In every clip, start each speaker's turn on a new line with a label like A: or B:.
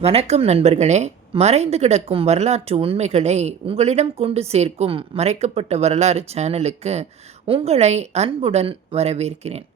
A: வணக்கம் நண்பர்களே. மறைந்து கிடக்கும் வரலாற்று உண்மைகளை உங்களிடம் கொண்டு சேர்க்கும் மறைக்கப்பட்ட வரலாறு சேனலுக்கு உங்களை அன்புடன் வரவேற்கிறேன்.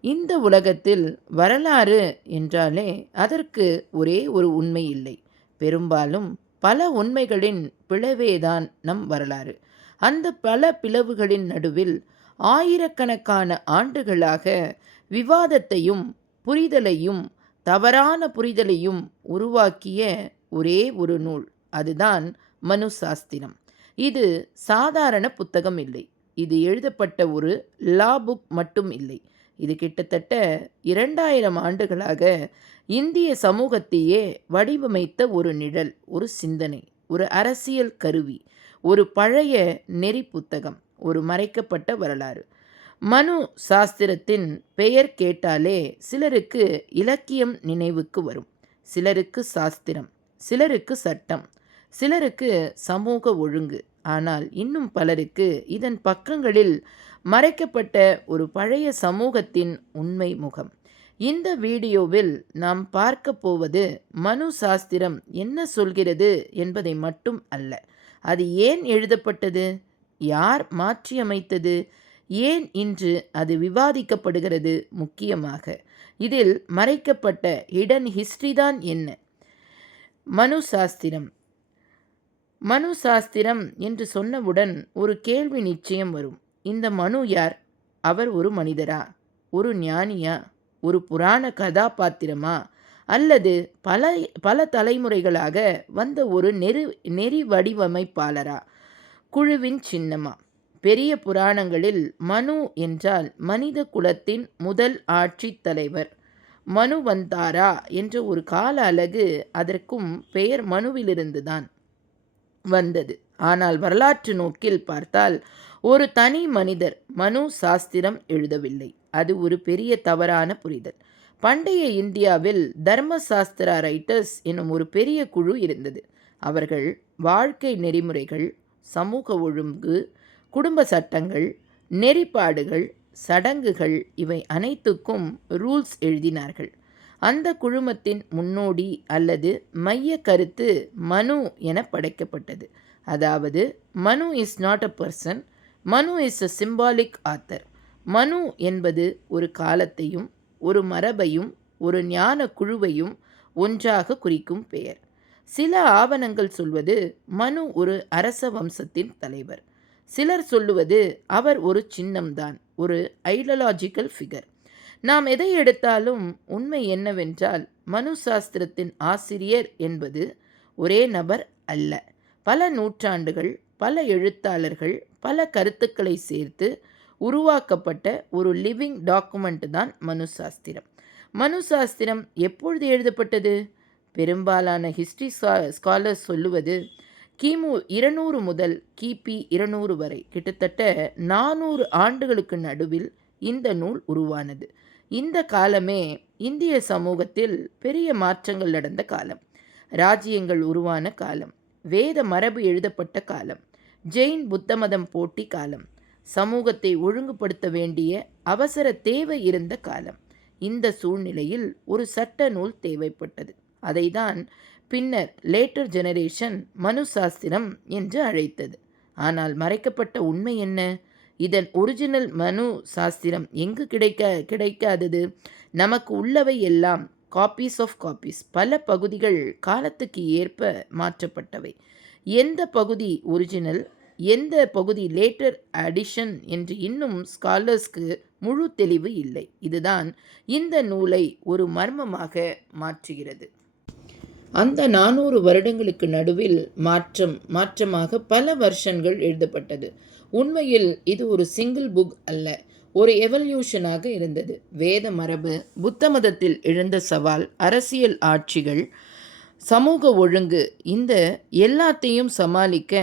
A: இந்த உலகத்தில் வரலாறு என்றாலே அதற்கு ஒரே ஒரு உண்மை இல்லை. பெரும்பாலும் பல உண்மைகளின் பிளவேதான் நம் வரலாறு. அந்த பல பிளவுகளின் நடுவில் ஆயிரக்கணக்கான ஆண்டுகளாக விவாதத்தையும் புரிதலையும் தவறான புரிதலையும் உருவாக்கிய ஒரே ஒரு நூல். அதுதான் மனு சாஸ்திரம் இது சாதாரண புத்தகம் இல்லை. இது எழுதப்பட்ட ஒரு லா புக் மட்டும் இல்லை. இது கிட்டத்தட்ட இரண்டாயிரம் ஆண்டுகளாக இந்திய சமூகத்தையே வடிவமைத்த ஒரு நிழல் ஒரு சிந்தனை ஒரு அரசியல் கருவி ஒரு பழைய நெறி புத்தகம் ஒரு மறைக்கப்பட்ட வரலாறு. மனு சாஸ்திரத்தின் பெயர் கேட்டாலே சிலருக்கு இலக்கியம் நினைவுக்கு வரும். சிலருக்கு சாஸ்திரம் சிலருக்கு சட்டம் சிலருக்கு சமூக ஒழுங்கு. ஆனால் இன்னும் பலருக்கு இதன் பக்கங்களில் மறைக்கப்பட்ட ஒரு பழைய சமூகத்தின் உண்மை முகம். இந்த வீடியோவில் நாம் பார்க்க போவது மனு சாஸ்திரம் என்ன சொல்கிறது என்பதை மட்டும் அல்ல. அது ஏன் எழுதப்பட்டது? யார் மாற்றியமைத்தது? ஏன் இன்று அது விவாதிக்கப்படுகிறது முக்கியமாக? இதில் மறைக்கப்பட்ட ஹிடன் ஹிஸ்டரி தான் என்ன? மனு சாஸ்திரம் மனு சாஸ்திரம் என்று சொன்னவுடன் ஒரு கேள்வி நிச்சயம் வரும். இந்த மனு யார்? அவர் ஒரு மனிதரா? ஒரு ஞானியா? ஒரு புராண கதாபாத்திரமா? அல்லது பல பல தலைமுறைகளாக வந்த ஒரு நெரு நெறி வடிவமைப்பாளரா? குழுவின் சின்னமா? பெரிய புராணங்களில் மனு என்றால் மனித குலத்தின் முதல் ஆட்சி தலைவர். மனு வந்தாரா என்ற ஒரு கால அலகு அதற்கும் பெயர் மனுவிலிருந்துதான் வந்தது. ஆனால் வரலாற்று நோக்கில் பார்த்தால் ஒரு தனி மனிதர் மனு சாஸ்திரம் எழுதவில்லை. அது ஒரு பெரிய தவறான புரிதல். பண்டைய இந்தியாவில் தர்ம சாஸ்திரா ரைட்டர்ஸ் எனும் ஒரு பெரிய குழு இருந்தது. அவர்கள் வாழ்க்கை நெறிமுறைகள் சமூக ஒழுங்கு குடும்ப சட்டங்கள் நெறிப்பாடுகள் சடங்குகள் இவை அனைத்துக்கும் ரூல்ஸ் எழுதினார்கள். அந்த குழுமத்தின் முன்னோடி அல்லது மைய கருத்து மனு என படைக்கப்பட்டது. அதாவது Manu is not a person Manu is a symbolic author Manu என்பது ஒரு காலத்தையும் ஒரு மரபையும் ஒரு ஞான குழுவையும் ஒன்றாக குறிக்கும் பெயர். சில ஆவணங்கள் சொல்வது மனு ஒரு அரச வம்சத்தின் தலைவர். சிலர் சொல்லுவது அவர் ஒரு சின்னம்தான் ஒரு ஐடலாஜிக்கல் ஃபிகர் நாம் எதை எடுத்தாலும் உண்மை என்னவென்றால் மனு சாஸ்திரத்தின் ஆசிரியர் என்பது ஒரே நபர் அல்ல. பல நூற்றாண்டுகள் பல எழுத்தாளர்கள் பல கருத்துக்களை சேர்த்து உருவாக்கப்பட்ட ஒரு லிவிங் டாக்குமெண்ட் தான் மனு சாஸ்திரம் மனு சாஸ்திரம் எப்பொழுது எழுதப்பட்டது? பெரும்பாலான ஹிஸ்ட்ரி ஸ்காலர்ஸ் சொல்லுவது கிமு இருநூறு முதல் கிபி இருநூறு வரை கிட்டத்தட்ட நானூறு ஆண்டுகளுக்கு நடுவில் இந்த நூல் உருவானது. இந்த காலமே இந்திய சமூகத்தில் பெரிய மாற்றங்கள் நடந்த காலம். ராஜ்யங்கள் உருவான காலம். வேத மரபு எழுதப்பட்ட காலம். ஜெயின் புத்த மதம் போட்டி காலம். சமூகத்தை ஒழுங்குபடுத்த வேண்டிய அவசர தேவை இருந்த காலம். இந்த சூழ்நிலையில் ஒரு சட்ட நூல் தேவைப்பட்டது. அதைதான் பின்னர் லேட்டர் ஜெனரேஷன் மனு சாஸ்திரம் என்று அழைத்தது. ஆனால் மறைக்கப்பட்ட உண்மை என்ன? இதன் ஒரிஜினல் மனு சாஸ்திரம் எங்கு கிடைக்க கிடைக்காதது? நமக்கு உள்ளவை எல்லாம் காப்பீஸ் ஆஃப் காப்பீஸ் பல பகுதிகள் காலத்துக்கு ஏற்ப மாற்றப்பட்டவை. எந்த பகுதி ஒரிஜினல் எந்த பகுதி லேட்டர் அடிஷன் என்று இன்னும் ஸ்காலர்ஸ்க்கு முழு தெளிவு இல்லை. இதுதான் இந்த நூலை ஒரு மர்மமாக மாற்றுகிறது. அந்த நானூறு வருடங்களுக்கு நடுவில் மாற்றம் மாற்றமாக பல வருஷங்கள் எழுதப்பட்டது. உண்மையில் இது ஒரு சிங்கிள் புக் அல்ல ஒரு எவல்யூஷனாக இருந்தது. வேத மரபு புத்த மதத்தில் எழுந்த சவால் அரசியல் ஆட்சிகள் சமூக ஒழுங்கு இந்த எல்லாத்தையும் சமாளிக்க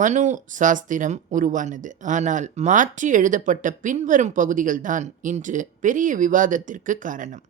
A: மனு சாஸ்திரம் உருவானது. ஆனால் மாற்றி எழுதப்பட்ட பின்வரும் பகுதிகள்தான் இன்று பெரிய விவாதத்திற்கு காரணம்.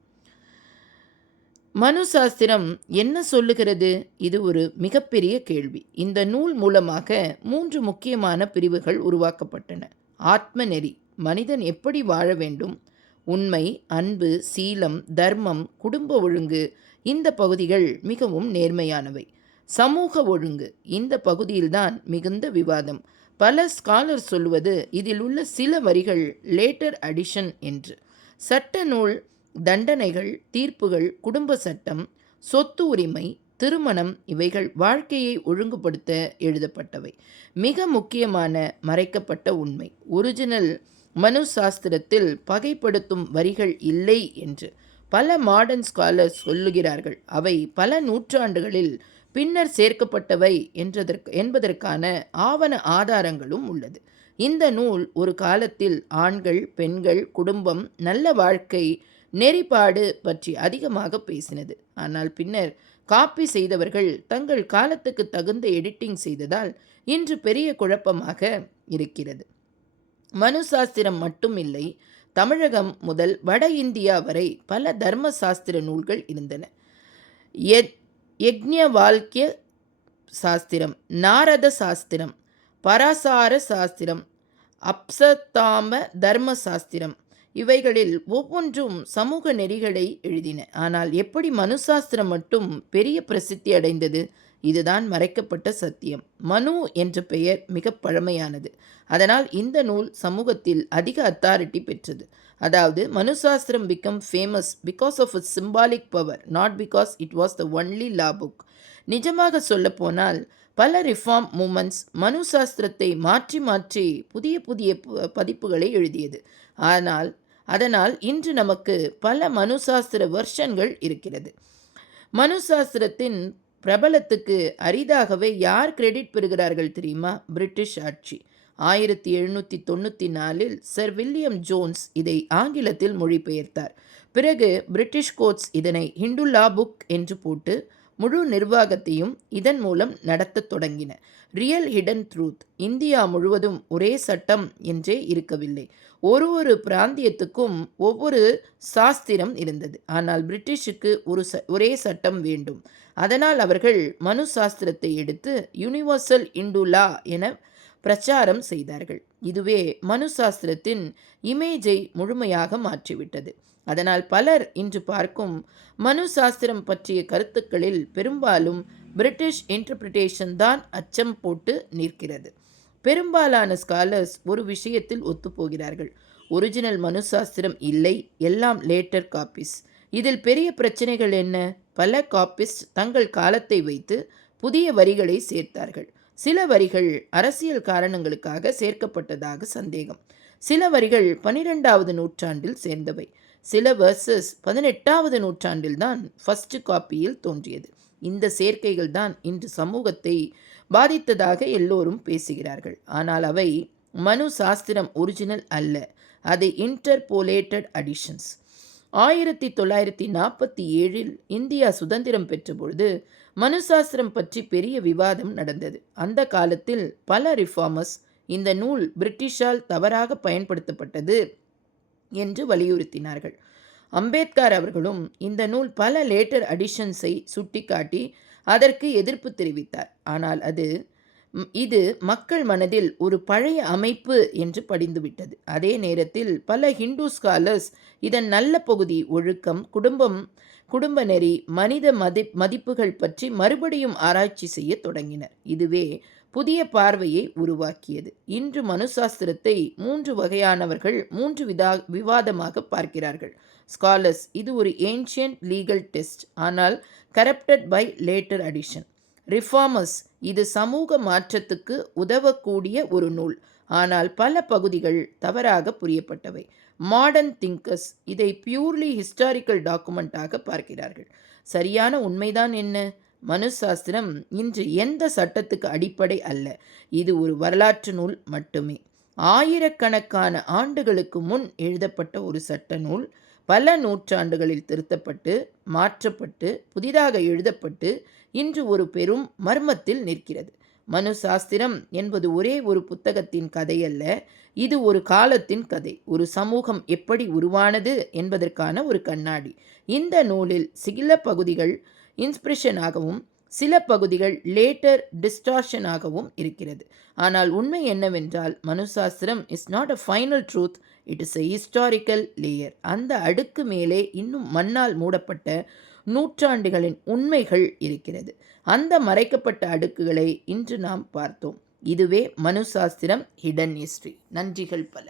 A: மனு சாஸ்திரம் என்ன சொல்லுகிறது? இது ஒரு மிகப்பெரிய கேள்வி. இந்த நூல் மூலமாக மூன்று முக்கியமான பிரிவுகள் உருவாக்கப்பட்டன. ஆத்ம நெறி. மனிதன் எப்படி வாழ வேண்டும்? உண்மை அன்பு சீலம் தர்மம் குடும்ப ஒழுங்கு இந்த பகுதிகள் மிகவும் நேர்மையானவை. சமூக ஒழுங்கு. இந்த பகுதியில்தான் மிகுந்த விவாதம். பல ஸ்காலர் சொல்லுவது இதில் உள்ள சில வரிகள் லேட்டர் அடிஷன் என்று. சட்ட நூல் தண்டனைகள் தீர்ப்புகள் குடும்ப சட்டம் சொத்து உரிமை திருமணம் இவைகள் வாழ்க்கையை ஒழுங்குபடுத்த எழுதப்பட்டவை. மிக முக்கியமான மறைக்கப்பட்ட உண்மை. ஒரிஜினல் மனு சாஸ்திரத்தில் பகைப்படுத்தும் வரிகள் இல்லை என்று பல மாடர்ன் ஸ்காலர்ஸ் சொல்லுகிறார்கள். அவை பல நூற்றாண்டுகளில் பின்னர் சேர்க்கப்பட்டவை என்றதற்கு என்பதற்கான ஆவண ஆதாரங்களும் உள்ளது. இந்த நூல் ஒரு காலத்தில் ஆண்கள் பெண்கள் குடும்பம் நல்ல வாழ்க்கை நெறிப்பாடு பற்றி அதிகமாக பேசினது. ஆனால் பின்னர் காப்பி செய்தவர்கள் தங்கள் காலத்துக்கு தகுந்த எடிட்டிங் செய்ததால் இன்று பெரிய குழப்பமாக இருக்கிறது. மனு சாஸ்திரம் மட்டும் இல்லை தமிழகம் முதல் வட இந்தியா வரை பல தர்ம சாஸ்திர நூல்கள் இருந்தன. யக்ஞ வாழ்க்கிய சாஸ்திரம் நாரத சாஸ்திரம் பராசார சாஸ்திரம் அப்சத்தாம தர்ம சாஸ்திரம் இவைகளில் ஒவ்வொன்றும் சமூக நெறிகளை எழுதின. ஆனால் எப்படி மனுசாஸ்திரம் மட்டும் பெரிய பிரசித்தி அடைந்தது? இதுதான் மறைக்கப்பட்ட சத்தியம். மனு என்ற பெயர் மிக பழமையானது. அதனால் இந்த நூல் சமூகத்தில் அதிக அத்தாரிட்டி பெற்றது. அதாவது Manushastra become famous because of its symbolic power not because it was the only law book நிஜமாக சொல்லப்போனால் பல ரிஃபார்ம் மூமெண்ட்ஸ் மனுசாஸ்திரத்தை மாற்றி மாற்றி புதிய புதிய ப- பதிப்புகளை எழுதியது. ஆனால் அதனால் இன்று நமக்கு பல மனுசாஸ்திர வருஷங்கள் வெர்ஷன்கள் இருக்கிறது. மனுசாஸ்திரத்தின் பிரபலத்துக்கு அரிதாகவே யார் கிரெடிட் பெறுகிறார்கள் தெரியுமா? பிரிட்டிஷ் ஆட்சி. ஆயிரத்தி எழுநூற்றி தொண்ணூற்றி நாலில் சர் வில்லியம் ஜோன்ஸ் இதை ஆங்கிலத்தில் மொழிபெயர்த்தார். பிறகு பிரிட்டிஷ் கோட்ஸ் இதனை ஹிண்டுலா புக் என்று போட்டு முழு நிர்வாகத்தையும் இதன் மூலம் நடத்தத் தொடங்கின. ரியல் ஹிடன் ட்ரூத் இந்தியா முழுவதும் ஒரே சட்டம் என்றே இருக்கவில்லை. ஒரு ஒரு பிராந்தியத்துக்கும் ஒவ்வொரு சாஸ்திரம் இருந்தது. ஆனால் பிரிட்டிஷுக்கு ஒரு ச ஒரே சட்டம் வேண்டும். அதனால் அவர்கள் மனு சாஸ்திரத்தை எடுத்து யூனிவர்சல் இண்டுலா என பிரச்சாரம் செய்தார்கள். இதுவே மனு சாஸ்திரத்தின் இமேஜை முழுமையாக மாற்றிவிட்டது. அதனால் பலர் இன்று பார்க்கும் மனு சாஸ்திரம் பற்றிய கருத்துக்களில் பெரும்பாலும் பிரிட்டிஷ் இன்டர்பிரிட்டேஷன் தான் அச்சம் போட்டு நிற்கிறது. பெரும்பாலான ஸ்காலர்ஸ் ஒரு விஷயத்தில் ஒத்துப்போகிறார்கள் ஒரிஜினல் மனு சாஸ்திரம் இல்லை எல்லாம் லேட்டர் காப்பீஸ் இதில் பெரிய பிரச்சனைகள் என்ன? பல காப்பிஸ்ட் தங்கள் காலத்தை வைத்து புதிய வரிகளை சேர்த்தார்கள். சில வரிகள் அரசியல் காரணங்களுக்காக சேர்க்கப்பட்டதாக சந்தேகம். சில வரிகள் பனிரெண்டாவது நூற்றாண்டில் சேர்ந்தவை. சில வர்சஸ் பதினெட்டாவது நூற்றாண்டில்தான் ஃபர்ஸ்ட் காப்பியில் தோன்றியது. இந்த சேர்க்கைகள் தான் இன்று சமூகத்தை பாதித்ததாக எல்லோரும் பேசுகிறார்கள். ஆனால் அவை மனு சாஸ்திரம் ஒரிஜினல் அல்ல. அது இன்டர்போலேட்டட் அடிஷன்ஸ் ஆயிரத்தி தொள்ளாயிரத்தி நாற்பத்தி ஏழில் இந்தியா சுதந்திரம் பெற்றபொழுது மனுசாஸ்திரம் பற்றி பெரிய விவாதம் நடந்தது. அந்த காலத்தில் பல ரிஃபார்மர்ஸ் இந்த நூல் பிரிட்டிஷால் தவறாக பயன்படுத்தப்பட்டது என்று வலியுறுத்தினார்கள். அம்பேத்கர் அவர்களும் இந்த நூல் பல லேட்டர் அடிஷன்ஸை சுட்டிக்காட்டி அதற்கு எதிர்ப்பு தெரிவித்தார். ஆனால் அது இது மக்கள் மனதில் ஒரு பழைய அமைப்பு என்று படிந்துவிட்டது. அதே நேரத்தில் பல ஹிந்து ஸ்காலர்ஸ் இதன் நல்ல பகுதி ஒழுக்கம் குடும்பம் குடும்ப நெறி மனித மதி மதிப்புகள் பற்றி மறுபடியும் ஆராய்ச்சி செய்ய தொடங்கினர். இதுவே புதிய பார்வையை உருவாக்கியது. இன்று மனுசாஸ்திரத்தை மூன்று வகையானவர்கள் மூன்று விதா விவாதமாக பார்க்கிறார்கள். ஸ்காலர்ஸ் இது ஒரு ஏன்ஷியன்ட் லீகல் டெஸ்ட் ஆனால் corrupted by later addition reformers இது சமூக மாற்றத்துக்கு உதவக்கூடிய ஒரு நூல். ஆனால் பல பகுதிகள் தவறாக புரியப்பட்டவை. மாடர்ன் திங்கர்ஸ் இதை பியூர்லி ஹிஸ்டாரிக்கல் டாக்குமெண்ட்டாக பார்க்கிறார்கள். சரியான உண்மைதான் என்ன? மனுசாஸ்திரம் இன்று எந்த சட்டத்துக்கு அடிப்படை அல்ல. இது ஒரு வரலாற்று நூல் மட்டுமே. ஆயிரக்கணக்கான ஆண்டுகளுக்கு முன் எழுதப்பட்ட ஒரு சட்ட நூல். பல நூற்றாண்டுகளில் திருத்தப்பட்டு மாற்றப்பட்டு புதிதாக எழுதப்பட்டு இன்று ஒரு பெரும் மர்மத்தில் நிற்கிறது. மனு சாஸ்திரம் என்பது ஒரே ஒரு புத்தகத்தின் கதையல்ல இது ஒரு காலத்தின் கதை. ஒரு சமூகம் எப்படி உருவானது என்பதற்கான ஒரு கண்ணாடி. இந்த நூலில் சில பகுதிகள் இன்ஸ்பிரேஷனாகவும் சில பகுதிகள் லேட்டர் டிஸ்டார்ஷனாகவும் இருக்கிறது. ஆனால் உண்மை என்னவென்றால் Manushastra is not a final truth it is a historical layer அந்த அடுக்கு மேலே இன்னும் மண்ணால் மூடப்பட்ட நூற்றாண்டுகளின் உண்மைகள் இருக்கிறது. அந்த மறைக்கப்பட்ட அடுக்குகளை இன்று நாம் பார்த்தோம். இதுவே மனுசாஸ்திரம் ஹிடன் ஹிஸ்ட்ரி நன்றிகள் பல.